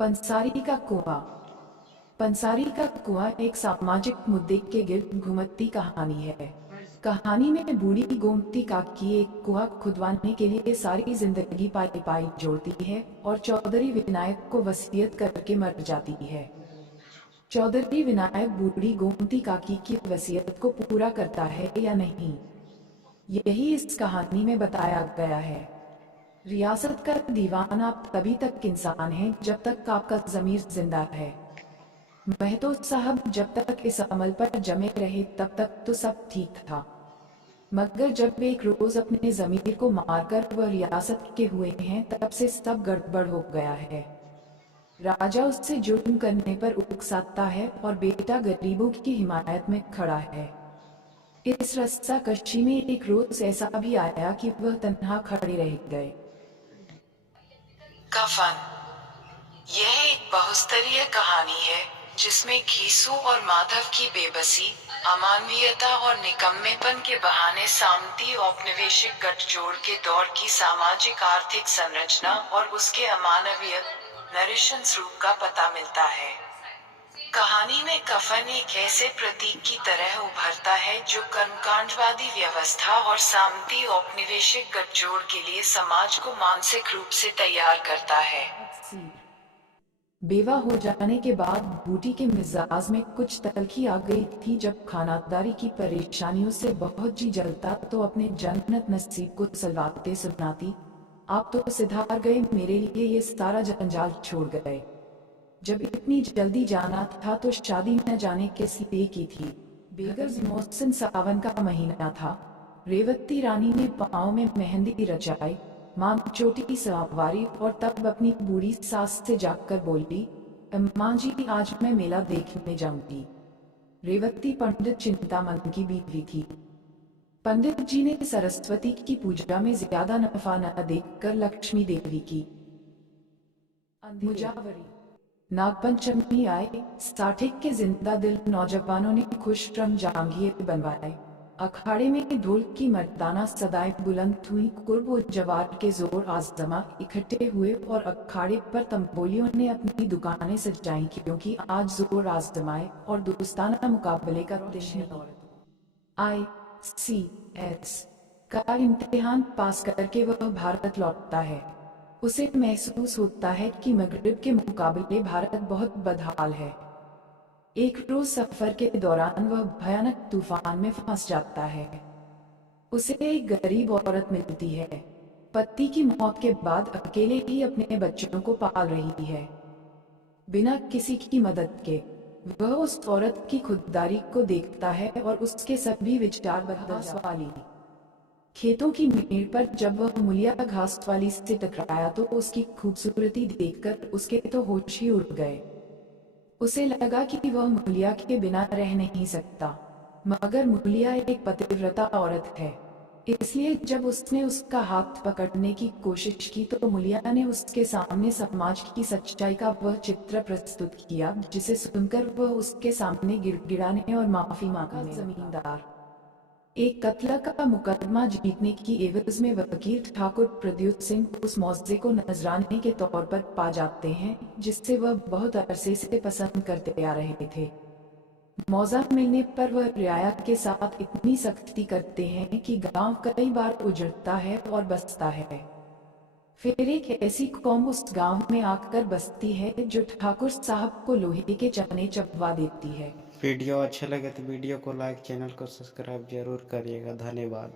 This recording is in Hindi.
पंसारी का कुआं। पंसारी का कुआं एक सामाजिक मुद्दे के गिर्द घुमती कहानी है। कहानी में बूढ़ी गोमती काकी एक कुआं खुदवाने के लिए सारी जिंदगी पाई पाई जोड़ती है और चौधरी विनायक को वसीयत करके मर जाती है। चौधरी विनायक बूढ़ी गोमती काकी की वसीयत को पूरा करता है या नहीं, यही इस कहानी में बताया गया है। रियासत का दीवान आप तभी तक इंसान है जब तक आपका ज़मीर जिंदा है। महतो साहब जब तक इस अमल पर जमे रहे तब तक तो सब ठीक था, मगर जब एक रोज अपने ज़मीर को मारकर वह रियासत के हुए हैं तब से सब गड़बड़ हो गया है। राजा उससे जुर्म करने पर उकसाता है और बेटा गरीबों की हिमायत में खड़ा है। इस रस्सा कशी में एक रोज ऐसा भी आया कि वह तन्हा खड़े रह गए। कफन। यह एक बहुस्तरीय कहानी है जिसमें घीसू और माधव की बेबसी, अमानवीयता और निकम्मेपन के बहाने सामंती औपनिवेशिक गठजोड़ के दौर की सामाजिक आर्थिक संरचना और उसके अमानवीय नरिशंस रूप का पता मिलता है। कहानी में कफन एक ऐसे प्रतीक की तरह उभरता है जो कर्मकांडवादी व्यवस्था और सामंती औपनिवेशिक गठजोड़ के लिए समाज को मानसिक रूप से तैयार करता है। बेवा हो जाने के बाद बूटी के मिजाज में कुछ तलखी आ गई थी। जब खानादारी की परेशानियों से बहुत जी जलता तो अपने जन्नत नसीब को सलवाते सुनाती, आप तो सिधार गए, मेरे लिए ये सारा जंजाल छोड़ गए। जब इतनी जल्दी जाना था तो शादी न जाने किस लिए की थी। बेगर्स मौसम सावन का महीना था। रेवती रानी ने पाँव में मेहंदी रचाई, माँ चोटी सवारी और तब अपनी बूढ़ी सास से जाकर बोली, अम्मा जी आज मैं मेला देखने जाऊंगी। रेवती पंडित चिंतामन की बीवी थी। पंडित जी ने सरस्वती की पूजा में ज्यादा नफा न देखकर लक्ष्मी देवी की मुजावरी। नागपंचमी आए, साठिक के जिंदा दिल नौजवानों ने खुश रंग जांघिए बनवाए। अखाड़े में ढोल की मर्दाना सदाएं बुलंद हुई, कुर्ब और जवार के जोर आजमा इकट्ठे हुए और अखाड़े पर तंबोलियों ने अपनी दुकानें सजाई, क्योंकि आज जोर आजमाए और दोस्ताना मुकाबले का दिन। ICS का इम्तिहान पास करके वह भारत लौटता है। उसे महसूस होता है कि मगरिब के मुकाबले भारत बहुत बदहाल है। एक रोज सफर के दौरान वह भयानक तूफान में फंस जाता है। उसे एक गरीब औरत मिलती है, पति की मौत के बाद अकेले ही अपने बच्चों को पाल रही है, बिना किसी की मदद के। वह उस औरत की खुददारी को देखता है और उसके सभी विचार बदल वाली। खेतों की मेड़ पर जब वह मूलिया घास वाली से टकराया तो उसकी खूबसूरती देखकर उसके तो होश ही उड़ गए। उसे लगा कि वह मूलिया के बिना रह नहीं सकता, मगर मूलिया एक पतिव्रता औरत है, इसलिए जब उसने उसका हाथ पकड़ने की कोशिश की तो मूलिया ने उसके सामने समाज की सच्चाई का वह चित्र प्रस्तुत किया जिसे सुनकर वह उसके सामने गिड़गिड़ाने और माफी मांगने। जमींदार एक कत्ल का मुकदमा जीतने की एवज में वकील ठाकुर प्रद्युत सिंह उस मौजे को नजराने के तौर पर पा जाते हैं जिससे वह बहुत अरसे से पसंद करते आ रहे थे। मौजा मिलने पर वह रियाया के साथ इतनी सख्ती करते हैं कि गांव कई बार उजड़ता है और बसता है। फिर एक ऐसी कौम उस गांव में आकर बसती है जो ठाकुर साहब को लोहे के चने चबवा देती है। वीडियो अच्छा लगे तो वीडियो को लाइक, चैनल को सब्सक्राइब जरूर करिएगा। धन्यवाद।